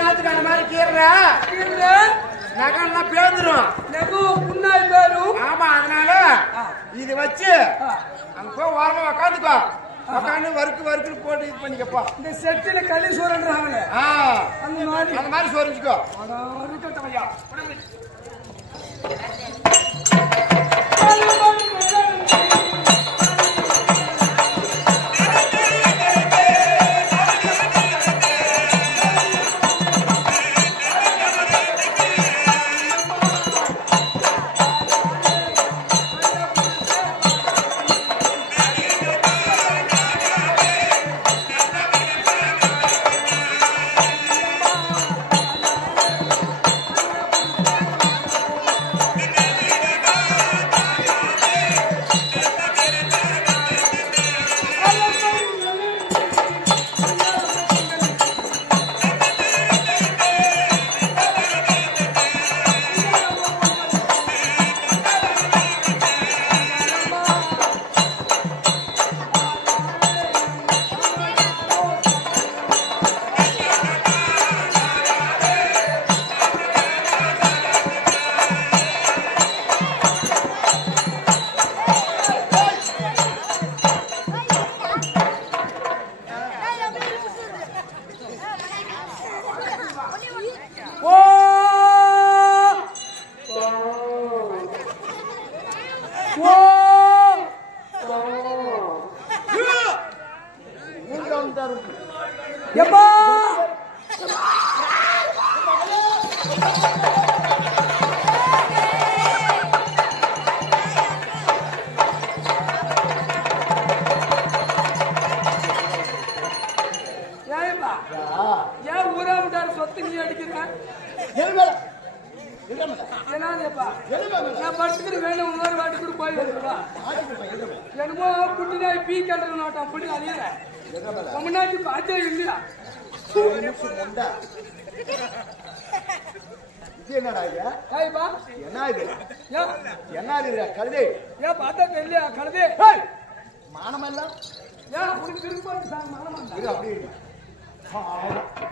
நாத்துக்கான மாதிரி கீரை நகல்லாம் பேந்துரும் முன்னாடி பேரும். ஆமா, அதனால இது வச்சு அங்க போய் ஓரமா உக்காந்துக்கோ. உக்காந்து வறுக்கு போட்டு இது பண்ணிக்கப்பா. இந்த செட்டில களி சோறுன்றாங்களே அந்த மாதிரி சோறிச்சுக்கோ.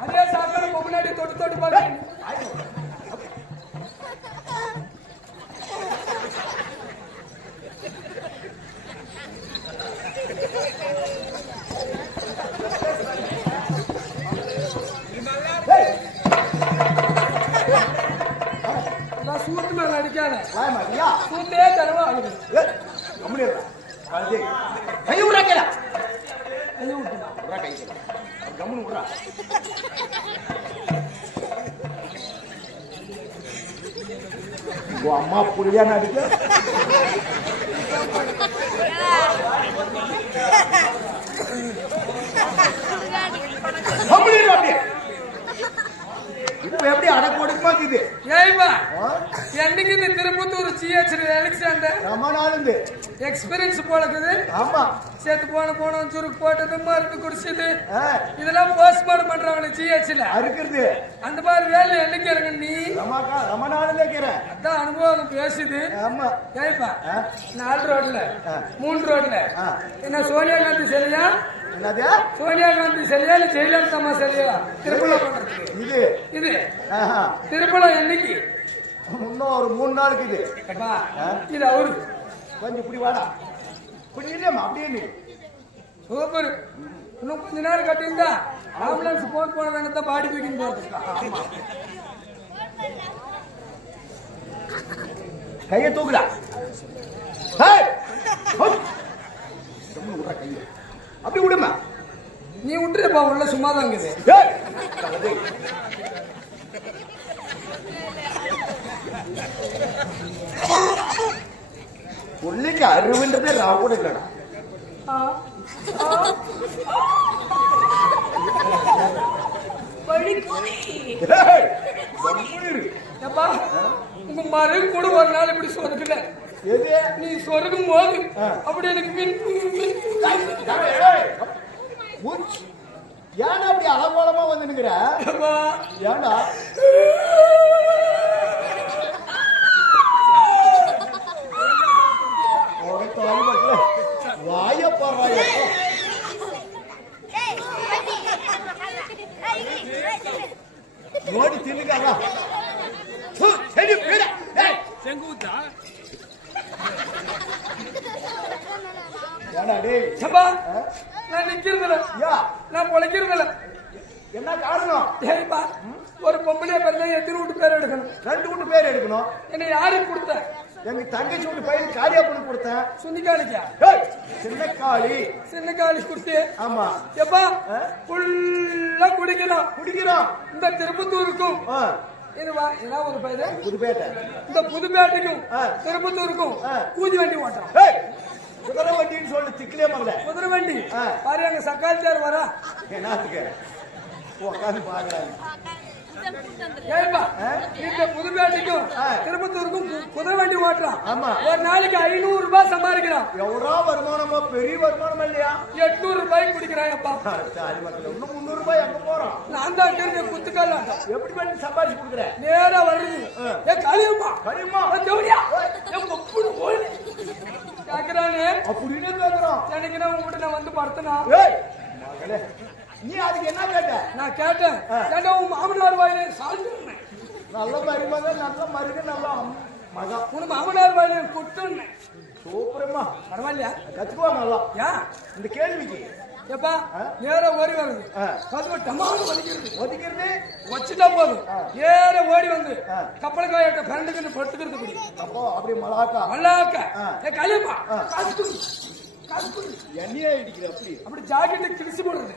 அதே சாப்பாடு முன்னாடி தொட்டு பாக்க சூட்டு மேல அடிக்காத சூட்டே தரவா கை விடா கேளா கை கம்முன்னு விடுறா. அம்மா புரியா நடிக்க இப்ப எப்படி அடக்கொடுக்குமா இது? என்னைக்கு இந்த திருப்பத்தூர் சிஹெச் அலெக்சாண்டர் ரொம்ப நாள் எக்ஸ்பீரியன்ஸ் போல இருக்குது. ஆமா, சேர்த்து போன சுருக்கு போட்டது மருந்து குடிச்சது இதெல்லாம் போஸ்ட்மார்ட்டம் பண்றவங்க சிஹெச்ல அறுக்கிறது. அந்த மாதிரி வேலை என்னைக்கு இருக்கு நீ? ரொம்ப நாள் அதான் அனுபவம் பேசுது. ஆமா, ஏப்பா 4 ரோட்ல 3 ரோட்ல என்ன சோனியா காந்தி சிலையா? என்னது சோனியா காந்தி சிலையா இல்ல ஜெயலலிதா அம்மா சிலையா? திருப்பலம் பண்றது இது திருப்பலம் என்னைக்கு? இன்னும் ஒரு 3 நாளுக்கு இது. இது அவரு கொஞ்சம் இப்படி வாடா, இப்படி இல்லையம்மா அப்படியே சூப்பர். இன்னும் கொஞ்ச நேரம் கட்டியிருந்தா ஆம்புலன்ஸ் போன் போன வேண்டாம் பாடி தூக்கின்னு போறது. கையை தூக்குடா, அப்படி விடுமா. நீ விட்டுருப்பா, உள்ள சும்மாதான் இருக்குது. புள்ளைக்கு அறிவுன்றதே ராவ கூட இல்லடா. உங்க மறு கூட ஒரு நாள் இப்படி சொருக்கல. நீ சொருக்கும் போது அப்படி எனக்கு ஏன்னா அப்படி அலங்கோலமா வந்து நிக்கிற? ஏண்டா நான் நிக்கிறதுல நான் பொழைக்கிறதுல என்ன காரணம்? ஏய்ப்பா ஒரு பொம்பளைய பிறந்த எத்தனை வீட்டு பேர் எடுக்கணும்? 2 வீட்டு பேர் எடுக்கணும். என்ன யாருக்கு கொடுத்த? எங்க தங்கச்சி வீட்டு பையன் காளியாப்பனு கொடுத்தேன். சுண்டிக்காளிக்கா? சின்ன காளி கொடுத்து. ஆமா. எப்பா ஃபுல்லா குடிக்கிறோம். இந்த திருப்பத்தூருக்கும் இதுவா ஒரு பையன் புதுப்பேட்டை, இந்த புதுப்பேட்டைக்கும் திருப்பத்தூருக்கும் கூதி வண்டி ஓட்டுறான். குதிரை வண்டின்னு சொல்லு திக்கலே மகள. குதிரை வண்டி பாரு அங்க சக்கால்தார் வரா. என்னத்துக்கு உட்காந்து பாக்குறாங்க. ஏப்பா இந்த புதுப்பேட்டைக்கும் திருப்பத்தூருக்கும் குதிரை வண்டி ஓட்டுறான். ஒரு நாளைக்கு 500 ரூபாய் சம்பாதிக்கிறான். எவ்வளோ வருமானமா? பெரிய வருமானம் இல்லையா? 800 ரூபாய் குடிக்கிறான். அப்பா இன்னும் 300 ரூபாய் எங்க போறோம்? நான் தான் தெரிஞ்ச குத்துக்கால எப்படி பண்ணி சம்பாதிச்சு கொடுக்குறேன்? நேரா வருது. களியம்மா ஜவுரியா கேக்குறானே அப்படின்னு கேக்குறான். எனக்கு நான் உங்ககிட்ட நான் வந்து படுத்தனா நீ அதுக்கு என்ன கேட்ட? நான் கேட்டேன் ஏன்னா உன் மாமனார் வாயிலே சாப்பிட்டு நல்ல மருமக நல்ல மருக நல்ல மகா உன் மாமனார் வாயிலே குட்டுன்னு சூப்பரமா பரவாயில்லையா? கத்துக்குவாங்க நல்லா. ஏன் இந்த கேள்விக்கு எப்பா நேரா ஓடி வருது. கதவு டமான்னு ஒதுக்கிறது வச்சுட்டா போதும். நேர ஓடி வந்து கப்பலக்காயிட்ட கரண்டுக்கு படுத்துக்கிறது குடி. அப்போ அப்படி மல்லாக்கா களியப்பா எண்ணெயே இடிக்கிற அப்படி ஜாக்கெட்டு கிழிச்சு போடுறது.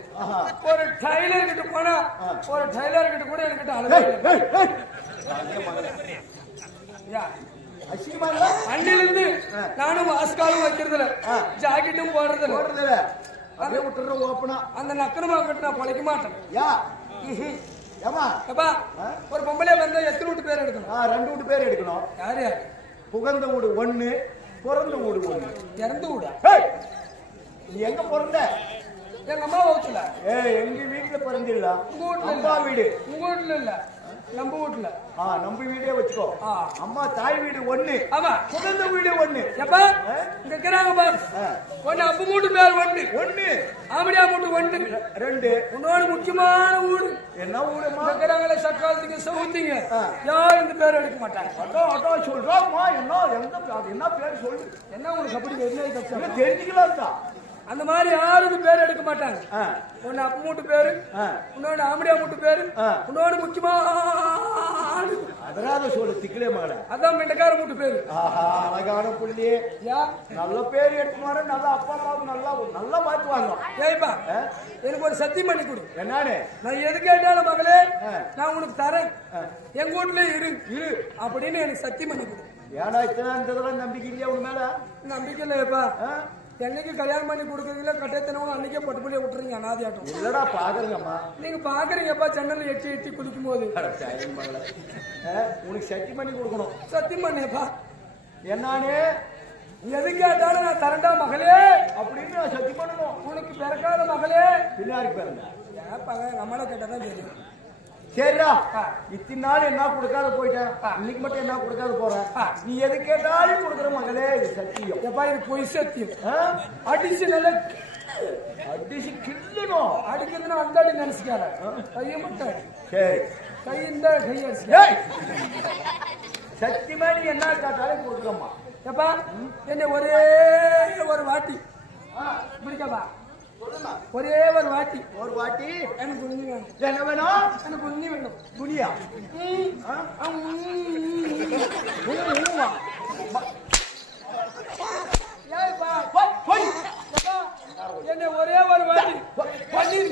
ஒரு டைலர் கிட்ட போனா ஒரு டைலர் கிட்ட கூட என்கிட்ட அண்ணில இருந்து நானும் மாஸ்காலும் வைக்கிறதுல ஜாக்கெட்டும் போடுறதுல அப்படியே விட்டுற ஓப்பனா அந்த நக்கனமா கிட்ட நான் பொழைக்க மாட்டேன். ஏமா ஒரு பொம்பளைய வந்தா எத்தனை வீட்டு பேர் எடுக்கணும்? 2 வீட்டு பேர் எடுக்கணும். யாரு? புகழ்ந்த வீடு 1, பிறந்த வீடு 1. இறந்து வீடா? நீ எங்க பிறந்த? எங்க அம்மா வீட்டுல. எங்க வீட்டுல பிறந்தில்ல. உங்க வீட்டுல? அம்மா வீடு. உங்க வீட்டுல இல்ல, நம்ம வீட்டுல. நம்ம வீடே வச்சுக்கோ. அம்மா தாய் வீடு 1. ஆமா. புகழ்ந்த வீடு 1. எப்பா இங்க இருக்கிறாங்க பாரு. ஒன்னு அப்ப மூட்டு பேர் 1. ஆமடியா மூட்டு 1. 2 உன்னோட முக்கியமான வீடு என்ன வீடுமா? இருக்கிறாங்களே சக்காலத்துக்கு சவுத்திங்க யாரும் இந்த பேர் எடுக்க மாட்டாங்க. அட்டோ சொல்றாமா என்ன பேர் சொல்லு. என்ன உங்களுக்கு அப்படி என்ன தெரிஞ்சுக்கலாம் தான். அந்த மாதிரி யாரும் பேர் எடுக்க மாட்டாங்க. ஒன்னு அப்ப மூட்டு பேரு, உன்னோட ஆமடியா மூட்டு பேரு, உன்னோட முக்கியமா அதனால சொல்லு திக்கலே மகள. அதான் மெண்டக்கார மூட்டு பேரு. அழகான புள்ளியே நல்ல பேர் எடுத்துமாரு. நல்ல அப்பா அம்மாவுக்கு நல்லா மாத்துவாங்க. ஏய்ப்பா எனக்கு ஒரு சத்தியம் பண்ணி கொடு. என்னானே? நான் எது கேட்டாலும் மகளே நான் உனக்கு தரேன், எங்க வீட்டுல இரு அப்படின்னு எனக்கு சத்தியம் பண்ணி கொடு. ஏன்னா இத்தனை நம்பிக்கை இல்லையா உன் மேல? நம்பிக்கை இல்லையப்பா. என்னைக்கு கல்யாணம் பண்ணி கொடுக்கறீங்களா கட்டத்தனவங்க அன்னைக்கே பட்டு புள்ளிய விட்டுறீங்க அனாதியாட்டம். இல்லடா பாக்குறீங்கம்மா. நீங்க பாக்குறீங்கப்பா ஜன்னல் எட்டி குளிக்கும் போது. உனக்கு சத்தியம் பண்ணி கொடுக்கணும். சத்தியம் பண்ணியப்பா. என்னானே? எது கேட்டாலும் நான் தரண்டா மகளே அப்படின்னு நான் சத்தியம் பண்ணணும். உனக்கு பிறக்காத மகளே பின்னாடி பிறந்த ஏப்பா நம்மள கேட்டாதான் தெரியும். சரிடா இத்தனை நாள் என்ன கொடுக்காத போயிட்டேன், இன்னைக்கு மட்டும் என்ன கொடுக்காத போறேன். நீ எது கேட்டாலும் கொடுக்குற மகளே இது சத்தியம். எப்பா இது பொய் சத்தியம். அடிச்சு நல்லா அடிச்சு கிள்ளணும். அடிக்கிறதுனா அந்த அடி நினைச்சுக்கார கையை மட்டும். சரி கை இந்த கை அடிச்சு சத்தியமா நீ என்ன கேட்டாலும் கொடுக்குறம்மா. எப்பா என்ன ஒரே ஒரு வாட்டி பிடிக்கப்பா, ஒரே ஒரு வாட்டி எனக்கு உண்ணி வேணும். என்ன வேணும்? எனக்கு உண்ணி வேணும். துணியா? என்ன ஒரே ஒரு வாட்டி பண்ணிரு.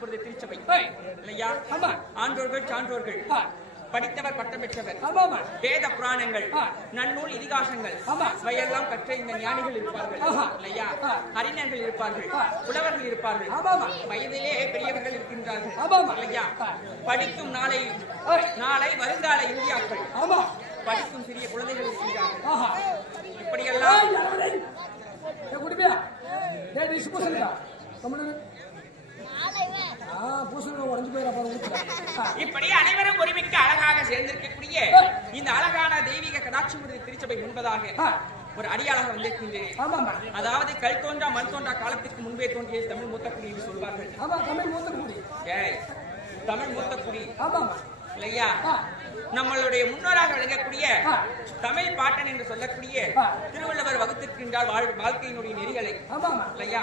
கடாட்சம் பொருது திருச்சபை இல்லையா? ஆன்றோர்கள் சான்றோர்கள் படித்தவர் பட்டம் பெற்றவர் வேத புராணங்கள் நன்னூல் இதிகாசங்கள் இவையெல்லாம் கற்ற இந்த ஞானிகள் இருப்பார்கள் இல்லையா? அறிஞர்கள் இருப்பார்கள், புலவர்கள் இருப்பார்கள், வயதிலே பெரியவர்கள் இருக்கின்றார்கள் இல்லையா? படிக்கும் நாளை வருங்கால இந்தியாக்கள் படிக்கும் சிறிய குழந்தைகள் இருக்கின்றார்கள். இப்படியெல்லாம் இப்படி அனைவரும் ஒருமிக்க அழகாக சேர்ந்திருக்கக்கூடிய இந்த அழகான தெய்வீக கடாட்சிமுறை திருச்சபை முன்பதாக ஒரு அடியாளாக வந்திருக்கின்றேன். அதாவது கல் தோன்றா மண் தோன்றா காலத்துக்கு முன்பே தோன்றிய தமிழ் மூத்தக்குடி என்று சொல்வார்கள். தமிழ் மூத்தக்குடி இல்லையா? நம்மளுடைய முன்னோராக விளங்கக்கூடிய தமிழ் பாட்டன் என்று சொல்லக்கூடிய திருவள்ளுவர் வகுத்திருக்கின்றார் வாழ்க்கையினுடைய நெறிகளை இல்லையா?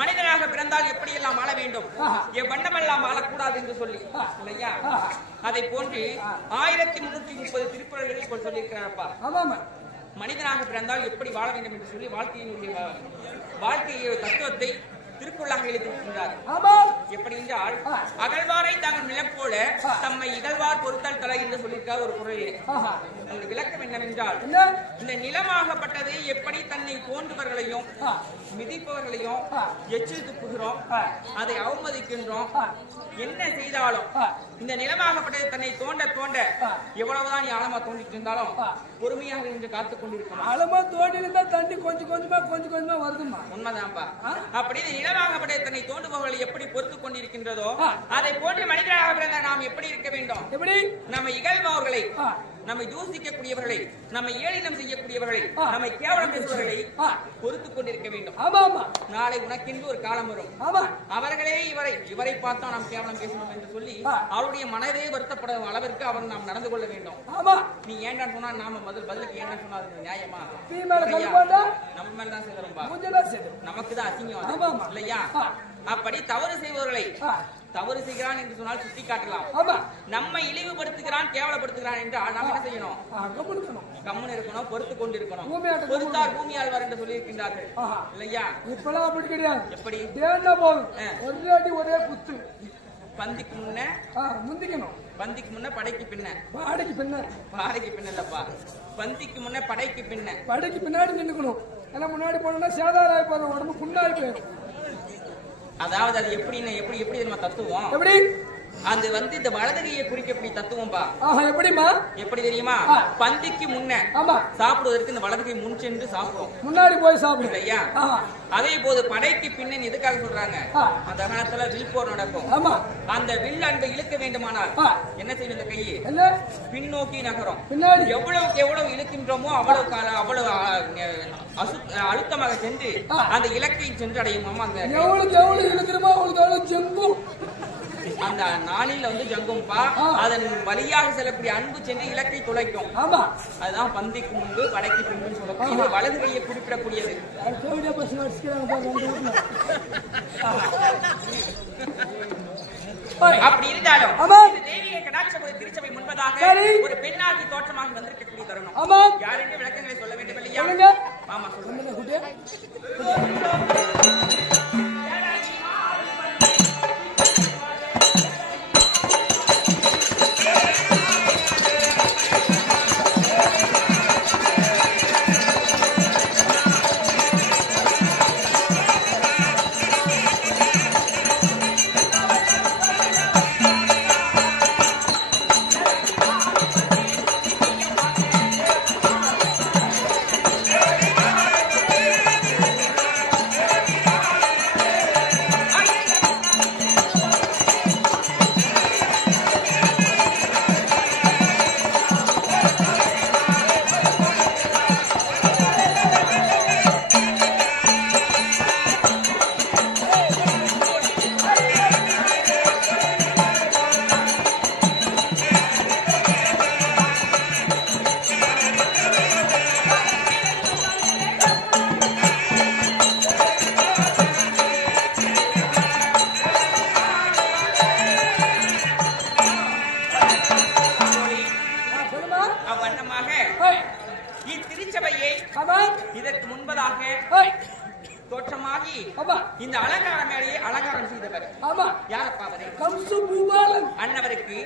மனிதனாக பிறந்தால் எப்படியெல்லாம் ஆள வேண்டும், எவ்வண்ணமெல்லாம் ஆளக்கூடாது என்று சொல்லி இல்லையா? அதை போன்று 1330 திருக்குறள்களை சொல்லியிருக்கிறாரப்பா. மனிதனாக பிறந்தால் எப்படி வாழ வேண்டும் என்று சொல்லி வாழ்க்கையை தத்துவத்தை திருக்குறளாக எழுதியிருக்கின்றார். எப்படி என்றால் அகழ்வாரை தாங்கள் நிலம் போல தம்மை இகழ்வார் பொறுத்தல் தலை என்று சொல்லியிருக்கார் ஒரு குறளிலே. அந்த விளக்கம் என்னவென்றால், இந்த நிலமாகப்பட்டது எப்படி தன்னை தோன்றுபவர்களையும் மிதிப்பவர்களையும் எச்சில் துப்புகிறோம், அதை அவமதிக்கின்றோம். என்ன செய்தாலும் இந்த நிலமாகப்பட்டது தன்னை தோண்ட தோண்ட எவ்வளவுதான் நீ ஆழமா தோண்டிட்டு இருந்தாலும் பொறுமையாக இருந்து காத்துக் கொண்டிருக்கணும். ஆழமா தோண்டி இருந்தா தண்ணி கொஞ்சம் கொஞ்சமா வருதுமா. உண்மைதான்பா. அப்படி நிலமாகப்பட்டது தன்னை தோண்டுபவர்களை எப்படி பொறுத்துக் கொண்டிருக்கின்றதோ அதை போன்று மனிதராக பிறந்த நாம் எப்படி இருக்க வேண்டும்? எப்படி நம்ம இகழ்பவர்களை, நம்மை தூசிக்கக்கூடியவர்களை, நம்மை ஏளினம் செய்யக்கூடியவர்களை, நம்மை கேவலம் பேசுபவர்களை பொறுத்துக் கொண்டிருக்க வேண்டும். நாளை உனக்கென்று ஒரு காலம் வரும், அவர்களே இவரை பார்த்தா நாம் கேவலம் பேசணும் என்று சொல்லி அவருடைய மனதே வருத்தப்படும் அளவிற்கு அவர் நாம் நடந்து கொள்ள வேண்டும். நீ ஏன்டா சொன்னா நாம பதிலுக்கு என்ன சொன்னா நியாயமா? நம்ம மேலதான் சேதரும்பா, நமக்கு தான் அசிங்கம் இல்லையா? அப்படி தவறு செய்பவர்களை தவறு செய்கிறான் என்று சொன்னால் சுட்டி காட்டலாம். நம்மை இழிவுபடுத்துகிறான், கேவலப்படுத்துகிறான் என்றால் நாம் என்ன செய்யணும்? கம்முன்னு இருக்கணும், பொறுத்து கொண்டு இருக்கணும். பொறுத்தார் பூமியால் வர என்று சொல்லி இருக்கின்றார்கள் இல்லையா? இப்பெல்லாம் அப்படி கிடையாது. எப்படி ஒரே குத்து பந்திக்கு முன்ன முந்திக்கணும், பந்திக்கு முன்ன படைக்கு பின்ன, பாடைக்கு பின்ன இல்லப்பா, பந்திக்கு முன்ன படைக்கு பின்ன, படைக்கு பின்னாடி நின்னுக்கணும். ஏன்னா முன்னாடி போனோம்னா சேதாராய் போற உடம்பு புண்ணாய் போயிடும். அதாவது அது எப்படி நம்ம தத்துவம் எப்படி அது இந்த வலதுகையை குறிக்கக்கூடிய தத்துவம்பா. எப்படிமா? எப்படி தெரியுமா? பந்திக்கு முன்ன சாப்பிடுவதற்கு இந்த வலதுகை முன் சென்று சாப்பிடும், முன்னாடி போய் சாப்பிடும் இல்லையா? அதே போது படைக்கு பின்னன் எதுக்காக சொல்றாங்க? அந்த காலத்துல வில் போர் நடக்கும். அந்த வில் அன்பை இழுக்க வேண்டுமானால் என்ன செய்யும்? இந்த கையை பின்னோக்கி நகரும். எவ்வளவுக்கு எவ்வளவு இழுக்கின்றோமோ அவ்வளவு அழுத்தமாக சென்று அந்த இலக்கை சென்று அடையும். அந்த நாளில் ஜங்கும்பா அதன் வழியாக செல்லக்கூடிய அன்பு சென்று இலக்கை துளைக்கும். அதுதான் பந்திக்கு முன்பு படைக்கு பின்பு சொல்லக்கூடிய வலது கையை குறிப்பிடக்கூடியது. அப்படி இருந்தாலும் தேவியை கடாட்சமுறை திருச்சபை முன்பதாக ஒரு பெண்ணாகி தோற்றமாக வந்திருக்கக்கூடிய தருணம். யாருக்கு விளக்கங்களை சொல்ல வேண்டும் இல்லையா? ஆமா சொல்லுங்க. தோற்றமாகி ஆமா இந்த அலங்கார மேடையை அலங்காரம் செய்தவர் ஆமா யாரப்பா அவரு? கம்சு பூபாலன் அன்னவருக்கு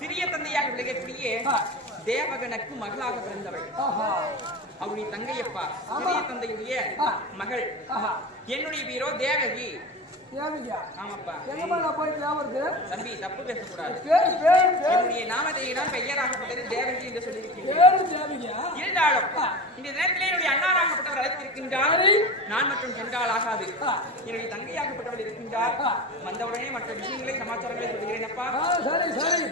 சிறிய தந்தையாக விளங்கக்கூடிய தேவகனுக்கு மகளாக பிறந்தவள். அவருடைய தங்கையப்பா சிறிய தந்தையுடைய மகள். என்னுடைய வீரோ தேவகி. ஆமாப்பா தம்பி, தப்பு பேசக்கூடாது. என்னுடைய நாமதேயிடம் பெயராகப்பட்டது தேவகி என்று சொல்லியிருக்கிறேன். இருந்தாலும் இந்த நேரத்திலே என்னுடைய அண்ணாராகப்பட்டவர் அழைத்திருக்கின்றார். நான் மற்றும் சென்றால் ஆகாது. என்னுடைய தங்கையாகப்பட்டவர் இருக்கின்றார். வந்தவுடனே மற்ற விஷயங்களை சமாச்சாரங்களை சொல்கிறேன். அப்பா சரி சரி